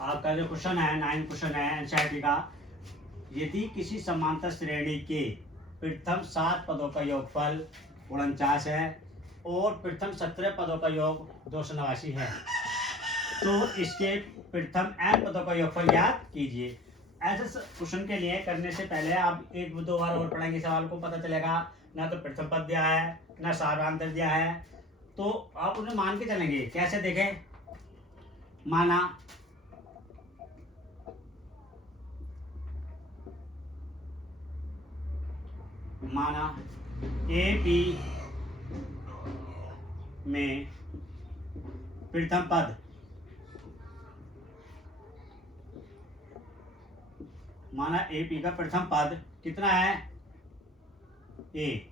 आपका जो क्वेश्चन है 9 क्वेश्चन है एनसीईआरटी का। यदि किसी समांतर श्रेणी के प्रथम 7 पदों का योगफल 49 है और प्रथम 17 पदों का योग 289 है, तो इसके प्रथम n पदों का योगफल ज्ञात कीजिए। ऐसे क्वेश्चन के लिए करने से पहले आप एक दो बार और पढ़ेंगे, सवाल को पता चलेगा। ना तो प्रथम पद दिया है, ना सारांतर दिया है, तो आप उन्हें मान के चलेंगे। कैसे देखें? माना ए पी में प्रथम पद ए पी का प्रथम पद कितना है? ए।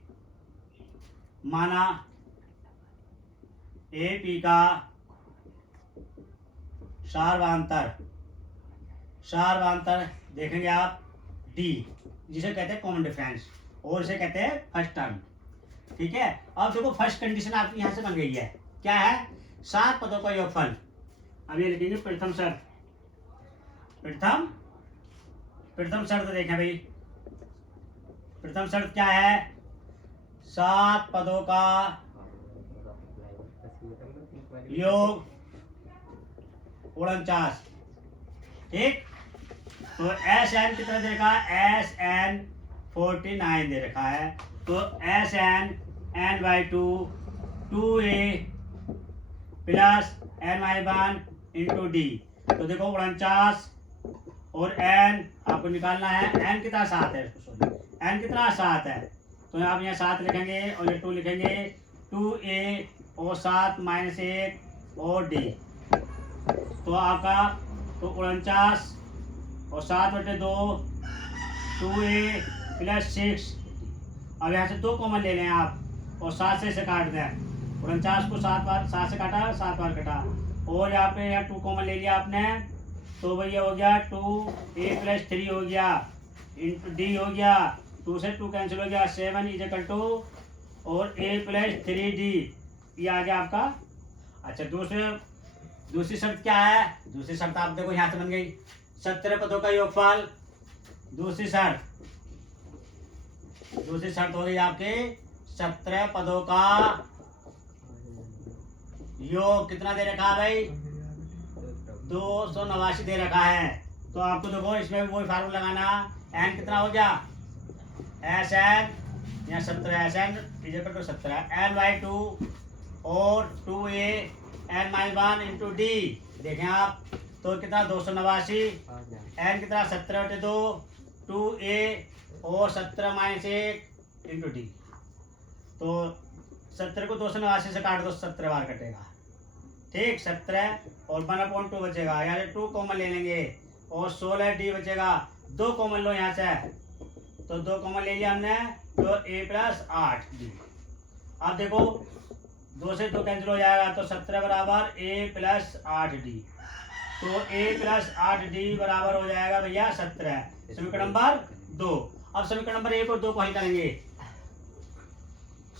माना ए पी का सार्वधातुक देखेंगे आप डी, जिसे कहते हैं कॉमन डिफरेंस, और इसे कहते हैं फर्स्ट टर्म। ठीक है, अब देखो फर्स्ट कंडीशन आपकी यहां से बन गई है। क्या है? 7 पदों का योगफल। अब ये लिखेंगे प्रथम शर्त देखें भाई। प्रथम शर्त क्या है? 7 पदों का योग 49। ठीक, तो एस एन कितना दे रखा है? एस एन 49 दे रखा है। तो S N N by 2 A plus N by 1 into D. तो देखो 49 और एन आपको निकालना है। एन कितना? 7 है। एन कितना? 7 है। तो आप यहाँ 7 लिखेंगे और ये 2 लिखेंगे। 2a और 7 माइनस 1 और डी। तो आपका तो 49 और 7/2 2a प्लस 6। अब यहाँ से 2 कॉमन ले लें आप और 7 से इसे काट दें। 49 को 7 से काटा, 7 बार कटा, और यहाँ पे 2 कॉमन ले लिया आपने। तो भैया हो गया 2a प्लस 3 हो गया इंटू डी हो गया। 2 से 2 कैंसिल हो गया। 7 इज इक्वल टू और a प्लस 3d, ये आ गया आपका। अच्छा, दूसरी शर्त क्या है? दूसरी शर्त आप देखो यहाँ से बन गई 17 पदों का योगफल। दूसरी शर्त हो गई आपके 17 पदों का योग। कितना दे रखा है भाई? 289 दे रखा है। तो आपको देखो इसमें भी वही फार्मूला लगाना। एन कितना हो गया? एस एन या 17 S N equal to 17 N by 2 और 2a N minus 1 into D. देखें आप, तो कितना? 289। एन कितना? 17/2 2a और 17 माइनस 1 इंटू डी। तो 17 को 289 से काट दो, 17 बार कटेगा। ठीक, 17 और 1/2 बचेगा। यहाँ से 2 कॉमन ले लेंगे और 16d बचेगा। 2 कॉमन लो यहाँ से, तो 2 कॉमन ले लिया हमने, तो a प्लस 8d। अब देखो 2 से 2 कैंसिल हो जाएगा, तो 17 बराबर a प्लस 8d। तो a प्लस 8d बराबर हो जाएगा भैया 17। समीकरण नंबर 2। अब समीकरण नंबर 1 और 2 को हल करेंगे।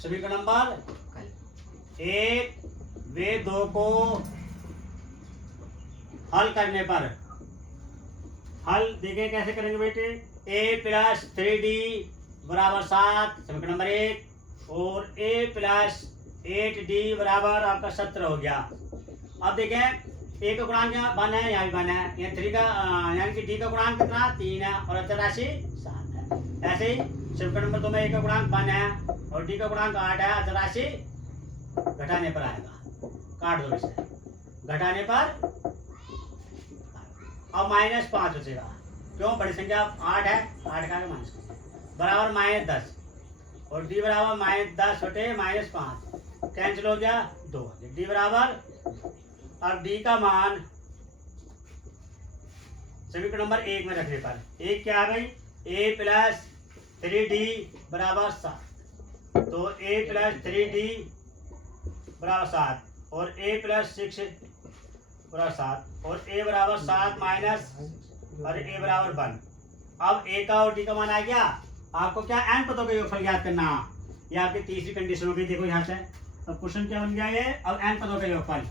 समीकरण नंबर 1 वे 2 को हल करने पर, हल देखें कैसे करेंगे बेटे। a प्लस 3d बराबर 7 समीकरण नंबर 1, और a प्लस 8d बराबर आपका 17 हो गया। अब देखें a का गुणांक यहाँ 1 है, यहाँ भी 1 है, यहाँ 3 का यानी कि d का गुणांक कितना? 3 है और अचर राशि 7 है। ऐसे ही समीकरण नंबर 2 में a का गुणांक 1 है और d का गुणांक 8 है। अचर राशि घटाने पर आएगा। काट दो इसे, घटाने पर अब -5 बचेगा। क्यों? बड़ी संख्या 8 है, 8 का माइनस बराबर -10 और d बराबर -10 बटे -5 कैंसिल हो गया 2। d बराबर, अब d का मान समीकरण नंबर 1 में रखने पर 1 क्या है भाई? a प्लस 3d बराबर 7। तो a प्लस 3d बराबर 7 और a प्लस 6 बराबर 7 और a बराबर 7 माइनस और a बराबर 1। अब a का और d का मान आ गया। आपको क्या? n पदों का योगफल ज्ञात करना। ये आपकी तीसरी कंडीशन होगी। देखो यहाँ से अब क्वेश्चन क्या बन गया ये? अब n पदों का योगफल।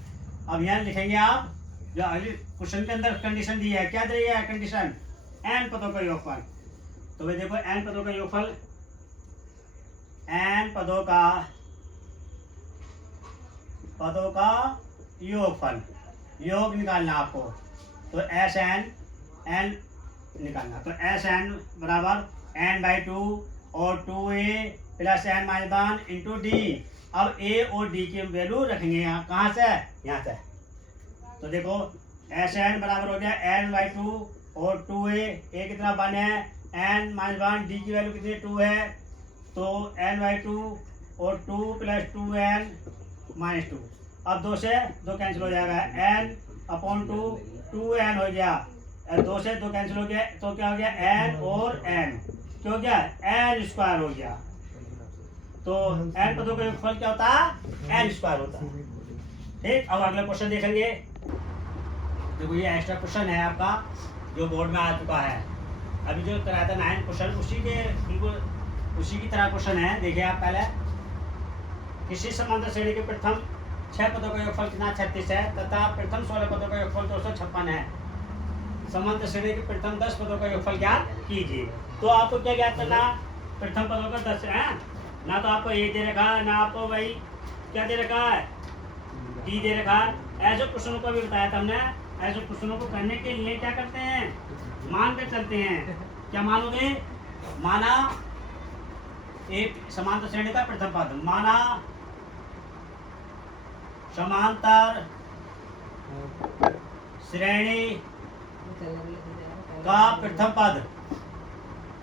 अब यहाँ लिखेंगे आप, जो अगले क्वेश्चन के अंदर कंडीशन दी है, क्या दी है कंडीशन? n पदों का योगफल। तो भाई देखो n पदों का योगफल, n पदों का योगफल, योग निकालना आपको। तो एस एन एन निकालना, तो एस एन बराबर n/2 और 2a plus n - 1 into D. अब a और d की वैल्यू रखेंगे यहाँ, कहाँ से? यहाँ से। तो देखो एस एन बराबर हो गया n/2 और 2a, a कितना 1 है, n - 1, d की वैल्यू कितनी 2 है, तो n/2 और 2 प्लस 2n - 2। अब 2 से 2 कैंसिल हो जाएगा, n/2 2n हो गया, 2 से 2 कैंसिल हो गया, तो क्या हो गया n और n, क्या हो गया n स्क्वायर हो गया। तो n पदों का योगफल क्या होता है? n स्क्वायर होता है। ठीक, अब अगला क्वेश्चन देखेंगे। देखो ये एक्स्ट्रा क्वेश्चन है आपका, जो बोर्ड में आ चुका है। अभी जो कराया था 9 क्वेश्चन, उसी के बिल्कुल उसी की तरह क्वेश्चन है। देखिए आप पहले, किसी समांतर श्रेणी के प्रथम 6 पदों का योगफल कितना 36 है तथा प्रथम 16 पदों का योगफल 256 है। समांतर श्रेणी के प्रथम 10 पदों का योगफल ज्ञात कीजिए। तो आपको क्या ज्ञात करना? प्रथम पदों का 10 है ना, तो आपको ए दे रखा है ना, आपको भाई क्या दे रखा है, डी दे रखा है। ऐसे क्वेश्चनों को भी बताया था हमने, ऐसे क्वेश्चनों को करने के लिए क्या करते हैं, मान कर चलते हैं। क्या मानोगे? माना एक समांतर श्रेणी का प्रथम पद, माना समांतर श्रेणी का प्रथम पद